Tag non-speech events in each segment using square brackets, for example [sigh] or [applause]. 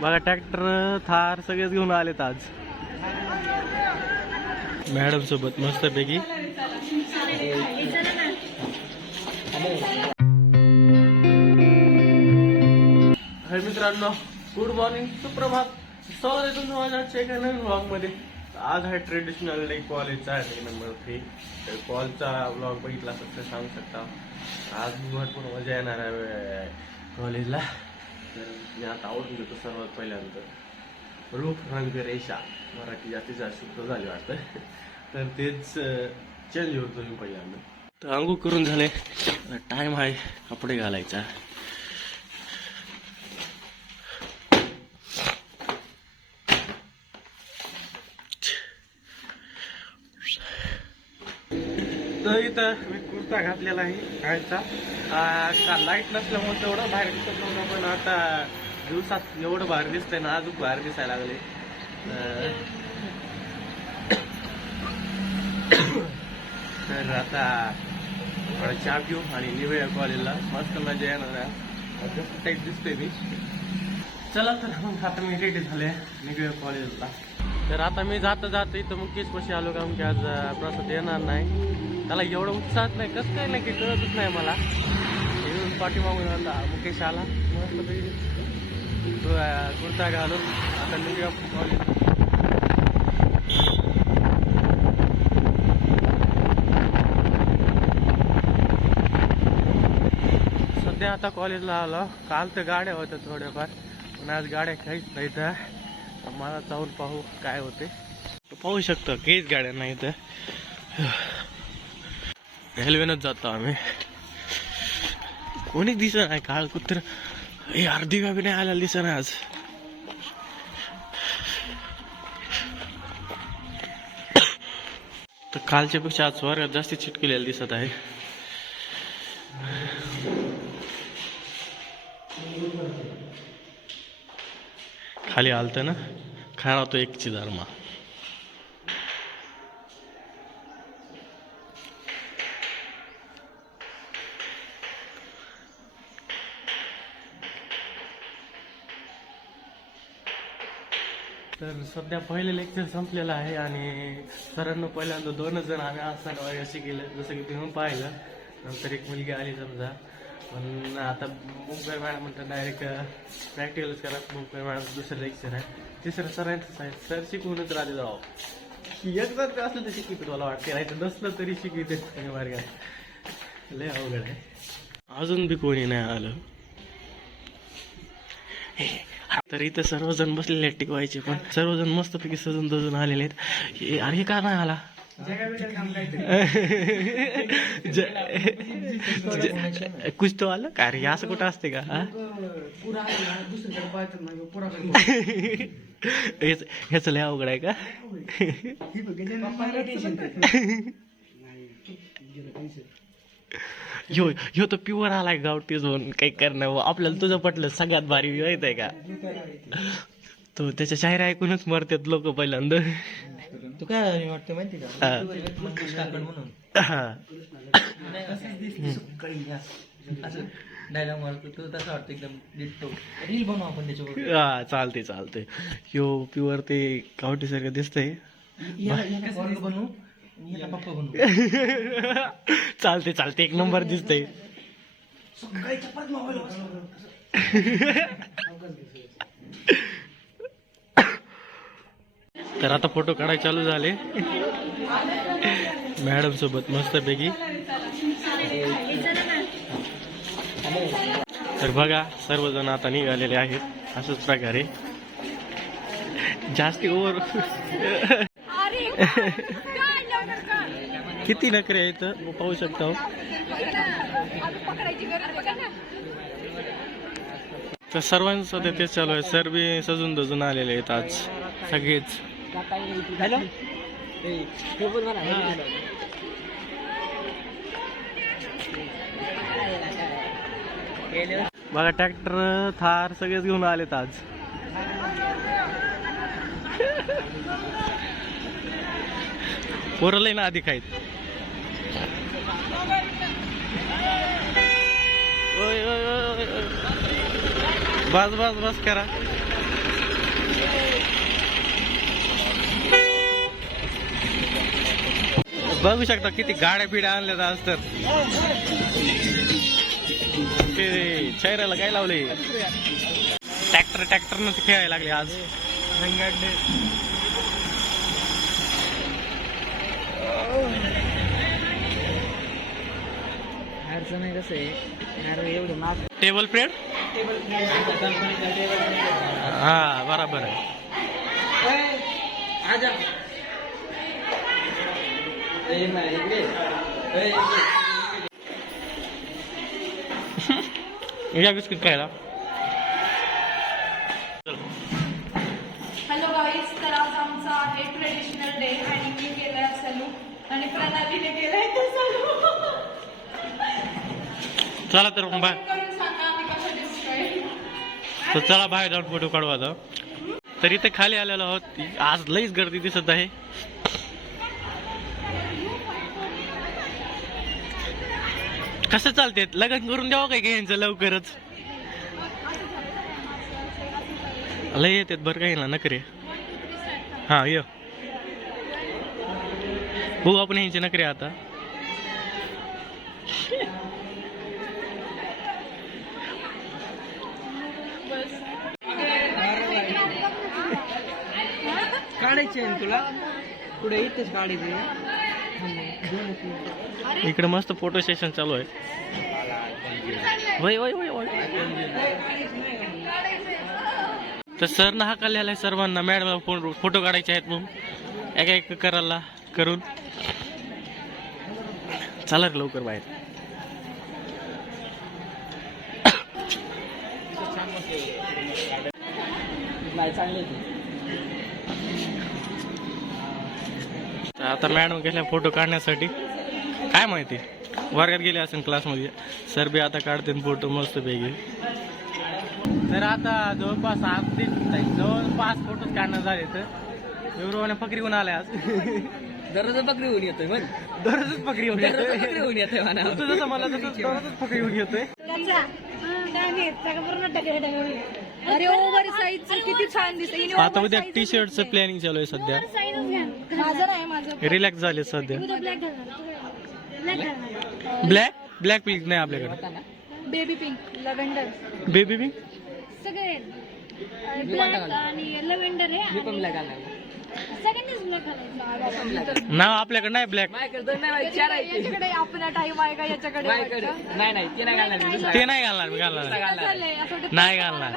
बघा ट्रॅक्टर थार सगळेच घेऊन आलेत आज. मॅडम सोबत मस्त पैकी हाय मित्रांनो गुड मॉर्निंग सुप्रभात. स्वागत आहे तुमचं माझ्या आजच्या एका नवीन ब्लॉगमध्ये आज आहे ट्रेडिशनल डे कॉलेजचा आहे नंबर थ्री तर कॉलचा ब्लॉग बघितला तर सांगू शकता. आज भरपूर मजा येणार आहे कॉलेजला तर मी आता आवडून घेतो सर्वात पहिल्यांदा. रूप रंग रेषा मराठी जास्तीत जास्त शुद्ध झाली वाटतं. तर तेच चेंज होतो मी पहिल्यांदा. तर अंघोळ करून झाले. टाइम आहे कपडे घालायचा. तर इथं मी कुर्ता घातलेला आहे काळचा का लाइट नसल्यामुळे तेवढं बाहेर दिसत नव्हतं पण आता दिवसात एवढं बाहेर दिसतंय ना अजून बाहेर दिसायला लागले. [coughs] तर आता थोडा चहा पिऊ आणि निघूया कॉलेजला. मस्त मजा येणार आहे. टाईप दिसतोय मी चला तर मग आता मी रेडी झाले निघूया कॉलेजला. तर आता मी जाता जाता इथं मुकेश पशी आलो का की आज प्रसाद येणार नाही. त्याला एवढं उत्साहात नाही कसं काय नाही की कळतच नाही मला. येऊन पाठीमागून आता मुकेश आला. मस्त कुर्ता घालून आता निघूया कॉलेज सध्या आता कॉलेजला आलो. काल तर गाड्या होत्या थोड्याफार पण आज गाड्या काहीच नाही तर मला जाऊन पाहू काय होते. पाहू शकतो काहीच गाड्या नाही तर रेल्वेनंच जातो आम्ही. कोणीच दिसत नाही काळ कुत्र. हे अर्धी गावी नाही आलेला दिसत नाही आज. तर कालच्या पेक्षा आज स्वर्गात जास्त चिटकलेलं दिसत आहे. खाली आलत ना? खाणार तो एक चिदारमा तर सध्या पहिले लेक्चर संपलेलं आहे आणि सरांना पहिल्यांदा दोनच जण आम्ही असताना असे केलं. जसं की तुम्ही पाहिलं नंतर एक मुलगी आली समजा. पण आता मुंबई मॅडम म्हणतात डायरेक्ट प्रॅक्टिकलच करा. मुंबई मॅडम दुसरं लेक्चर आहे. तिसरं सरांचं आहे. सर शिकवूनच राहिले एक जर ते असलं तर शिकवित मला वाटते. नाही तर नसलं तरी शिकविते मार्गात लय अवघड आहे. अजून बी कोणी नाही आलं. तर इथं सर्वजण बसलेले आहेत टिकवायचे पण. सर्वजण मस्तपैकी सजून दजून आलेले आहेत. अरे हे का नाही आला? कुछ तो आलं? का अरे हे असं कुठं असते का? हेच ह्याच लय अवघड आहे का? [laughs] ह्यो ह्यो तर प्युअर आलाय गावठी झोन काही करणं आपल्याला तुझं पटलं सगळ्यात भारी माहीत आहे का? तो त्याच्या शायरी ऐकूनच मरतात लोक पहिल्यांदा. तू काय वाटतं माहिती का. मंगेश काकड म्हणून. नाही, असंच दिसते सकाळी या. असं डायलॉग मारतो तो तसा वाटतं एकदम डिट्टो रील बनवू आपण त्याच्यावर हा चालते चालते ह्यो प्युअर ते गावठी सारखं दिसतंय? बनवू चालते [laughs] चालते एक नंबर दिसतंय. [laughs] तर आता फोटो काढायला चालू झाले. मॅडम सोबत मस्त पैकी तर बघा सर्वजण आता निघालेले आहेत. अशाच प्रकारे. जास्ती ओव्हर [laughs] अरे काय लवकर कर किती नखरे आहेत पाहू शकता हो. तर सर्वांचं सध्या तेच चालू आहे. सर बी सजून धजून आलेले आहेत आज. सगळेच. हॅलो? बघा ट्रॅक्टर थार सगळेच घेऊन आलेत आज. पोरं ना अधिक आहेत. ओय, ओय, ओय, बस बस बस करा. बघू शकता किती गाड्या पिढ्या आणल्या आज तर. ते चेहऱ्याला काय लावले? ट्रॅक्टर ट्रॅक्टर खेळायला लागले आज. बाहेरचं नाही कसं आहे बाहेर एवढं माग टेबल प्लेट टेबल हा बराबर आहे आजा या बिस्किट खायला हॅलो गाईज तर आज आमचा आहे ट्रेडिशनल डे आणि मी केलाय सलू आणि प्रणालीने केलाय तर सलू चला तर मग तर चला बाहेर जाऊन फोटो काढू आता. तर इथे खाली आलेलो आहोत. आज लईच गर्दी दिसत आहे. कसं चालते लग्न करून द्यावं काय यांचं लवकरच? लय येतात बरं काही ना नकरे हा ये. बघू आपण यांचे नकरे आता. काढायची आहे ना तुला? पुढे इथेच काढायची. इकडे मस्त फोटो सेशन चालू आहे. वय वय वय वय. तर सरनं हा काढलेला आहे सर्वांना. मॅडमला फोटो फोटो काढायचे आहेत मग एका एक करायला करून. चला रे लवकर बाहेर. नाही चांगले आता मॅडम गेल्या फोटो काढण्यासाठी. काय माहिती? वर्गात गेले असेल क्लासमध्ये. सर बी आता काढते फोटो मस्त पैकी तर आता जवळपास आठ ते जवळपास फोटोच काढणं झाले तर. विवरोने फकरी होऊन आलाय आज. दररोज बकरी होऊन येतोय म्हण. दररोजच फकरी होऊन दररोज येतोय होऊन येतोय म्हणा. तू जसं मला तसं दररोजच फकरी होऊन येतोय. अरे ओव्हर साईजचं किती छान दिसत. आता उद्या टी शर्टचं प्लॅनिंग चालू आहे सध्या. माझं नाही माझं रिलॅक्स झाले सध्या. ब्लॅक ब्लॅक ब्लॅक पिंक नाही आपल्याकडे. Baby pink lavender baby pink सगळे. ब्लॅक आणि लव्हेंडर मी पण ब्लॅक आणला नाव आपल्याकडे नाही ब्लॅक ते. याच्याकडे आपला टाइम आहे का याच्याकडे माझ्याकडे. नाही नाही ते नाही घालणार मी दुसरा ते नाही घालणार मी घालणार. दुसरा नाही. घालणार.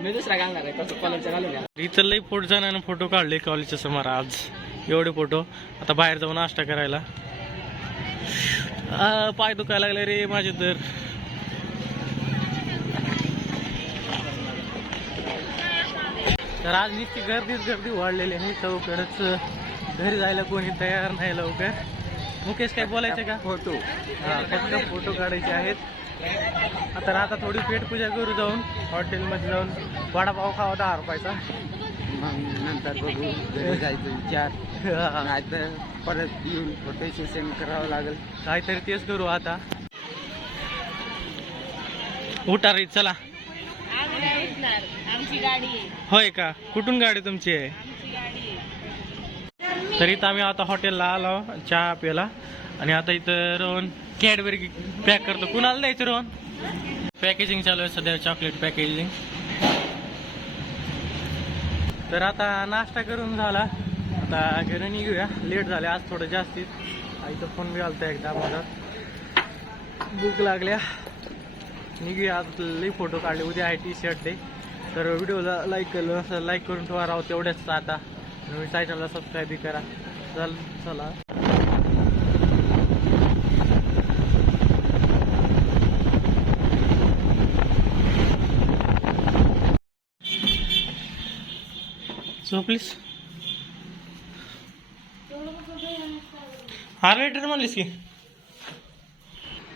मी दुसरा घालणार आहे कसं कॉलेजचा घालून इथं लई फोटो जणांना फोटो काढले कॉलेजच्या समोर आज. एवढे फोटो. आता बाहेर जाऊन नाश्ता करायला. पाय दुखायला लागले रे माझे तर. तर आज नुसती गर्दीच गर्दी वाढलेली आहे. चौकडच घरी जायला कोणी तयार नाही लवकर. मुकेश काय बोलायचं का? फोटो. हा फक्त फोटो काढायचे आहेत. आता आता थोडी पेट पूजा करू जाऊन. हॉटेलमध्ये जाऊन. वडापाव खावा दहा रुपयाचा. मग नंतर बघू घरी जायचं विचार. नाहीतर परत येऊन फोटो सेशन करावं लागेल. काहीतरी तेच करू आता. उठा रे चला. होय का? कुठून गाडी तुमची आहे? तर इथं आम्ही आता हॉटेलला आलो चहा प्याला आणि आता इथं रोहन कॅडबरी पॅक करतो. कुणाला द्यायचं रोहन? पॅकेजिंग चालू आहे सध्या चॉकलेट पॅकेजिंग तर आता नाश्ता करून झाला. आता घरी निघूया. लेट झाले आज थोडं जास्तीत आईचा फोन बी आलता एकदा माझा भूक लागल्या. निघूया आज. लई फोटो काढले उद्या आहे टी शर्ट डे तर व्हिडिओला लाईक केलं. असं लाईक करून ठेवा राहू तेवढ्याच आता. आणि चॅनलला सबस्क्राईब बी करा. चल चला. झोपलीस हा वेटर म्हणलीस की?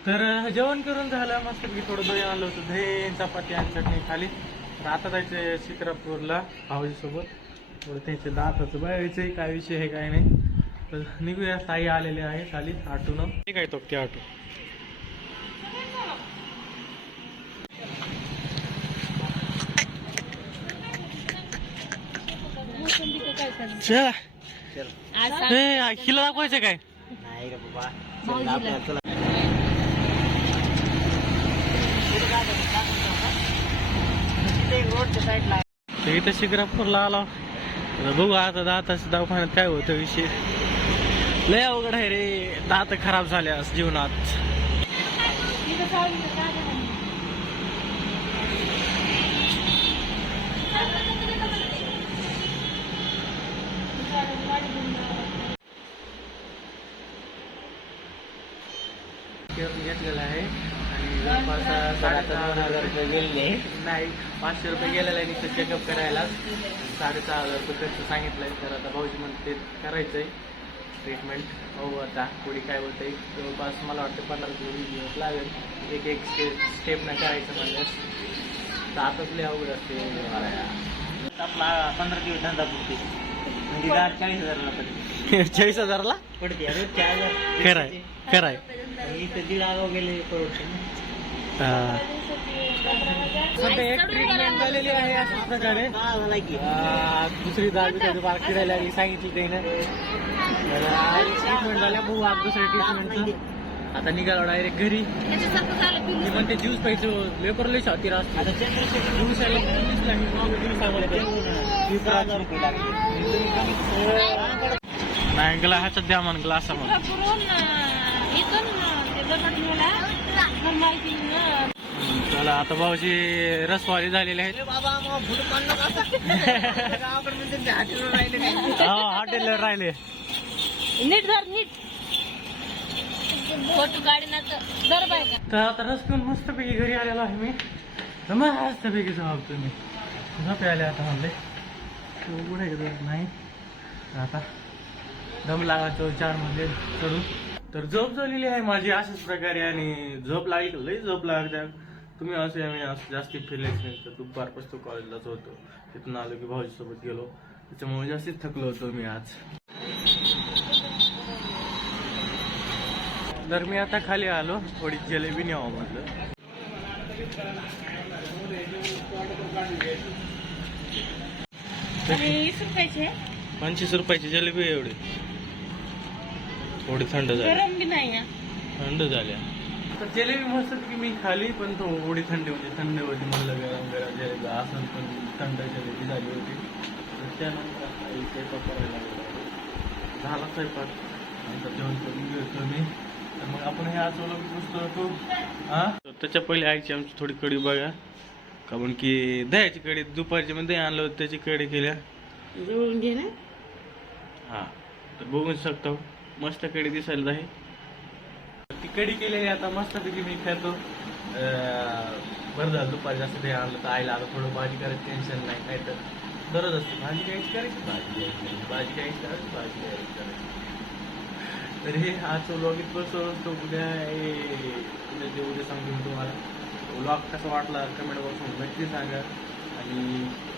तर जेवण करून झालं मस्त की थोडं दही आणलं होतं. दही चपाती आणि चटणी खाली. तर आता जायचं शिक्रापूरला भाऊजीसोबत. थोडं त्यांचे दाताचं बघायचं काय विषय आहे काय नाही. तर निघूया साई आलेले आहे खाली आटून. ते काय तो ते आटू. चला. आज ए हिला दाखवायचं काय? नाही रे बाबा. भाऊजीला. आपल्याला तुला रोडच्या साईडला तर इथं शिक्रापूरला आला. आता बघू आता दाताच्या दवाखान्यात काय होतं विषय. लय अवघड आहे रे. दात खराब झाल्यास जीवनात. आहे? करून घेतलेला आहे. आणि जवळपास साडेसहा हजार रुपये गेलेले नाही पाचशे रुपये गेलेला आहे नुसतं चेकअप करायला. साडेसहा हजार रुपये खर्च सांगितलाय. तर आता भाऊजी म्हणते ते करायचं आहे ट्रीटमेंट हो आता पुढे काय होतंय जवळपास मला वाटतं पंधरा ते वीस दिवस लागेल. एक एक स्टेप स्टेपनं करायचं म्हणल्यास. तर आताच लय अवघड असते आपला पंधरा दिवस धंदा पुरते. म्हणजे चाळीस हजाराला [laughs] चाळीस हजारला? पडते. अरे चार हजार. खराय. खराय आणि इथं दीड आगाव गेले परवडते ना सध्या एक ट्रीटमेंट झालेली आहे अशा प्रकारे हा, झाला की आ, दुसरी जागी त्याचं बाळ फिरायला आली सांगितली त्यानं तर आज ट्रीटमेंट झाल्या बघू आज दुसऱ्या ट्रीटमेंटचं आता निघालो डायरेक्ट घरी त्याच्यासारखं झालं पिल्लू ती म्हणते ज्यूस प्यायचं लेकर लई शातीर असते आता चंद्रशेखर ज्यूस आहे ज्यूस नाही मागं ज्यूस आहे मला ते. दहा हजार रुपये लागले नाही ग्लासात द्या म्हण ग्लासा म्हणून पुरून इथून चला आता भाऊजी रसवारी झालेले आहेत. ते हॉटेलवर राहिले. हा नीट धर नीट. तर आता रस पिऊन मस्तपैकी घरी आलेलो आहे मी. तर मस्तपैकी जाऊ तुम्ही. झोपे आले आता म्हणले. उघड नाही आता दम लागायचं चारमध्ये चढून तर झोप झालेली आहे माझी अशाच प्रकारे आणि झोप लागली लई झोप लागत्या तुम्ही असे आम्ही असं जास्ती फिरलेच नाही. तर दुपारपासून कॉलेजलाच होतो. तिथून आलो की भाऊजी सोबत गेलो. त्याच्यामुळे जास्तीच थकलो होतो मी आज. तर मी आता खाली आलो. थोडी जलेबी न्यावं म्हटलं. पंचवीस रुपयाची जलेबी एवढी. थोडी थंड झाली. गरम बी नाही. थंड झाल्या तर जलेबी मस्त की मी खाली पण तो एवढी थंडी होती थंड होती म्हणलं गरम गरम जलेबी असं पण थंड जलेबी झाली होती. तर त्यानंतर आई स्वयंपाक करायला लागला झाला स्वयंपाक. नंतर जेवण करून घेतो मी. तर मग आपण हे आज ओळख पुसतो होतो हा? तर त्याच्या पहिले आईची आमची थोडी कडी बघा. कारण की दह्याची कडी दुपारची मध्ये दही आणलं होतं त्याची कडी केल्या. जुळून घे ना. हा. तर बघू शकतो. मस्त कडी दिसायला आहे ती कडी केलेली आता मस्तपैकी मी खातो. बरं झालं दुपारी जास्त ते आणलं तर आईला आता थोडं भाजी करायचं टेन्शन नाही काय तर दररोज असते. भाजी काहीच करायची? भाजी घ्यायची भाजी काहीच करायची? भाजी काहीच करायची. तर हे आज व्लॉगित बसवतो उद्या. हे उद्या ते उद्या सांगतो मी तुम्हाला ब्लॉग कसा वाटला कमेंट बॉक्समध्ये नक्की सांगा. आणि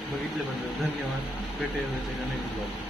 बघितलं म्हणजे धन्यवाद. भेटेल नाही ब्लॉग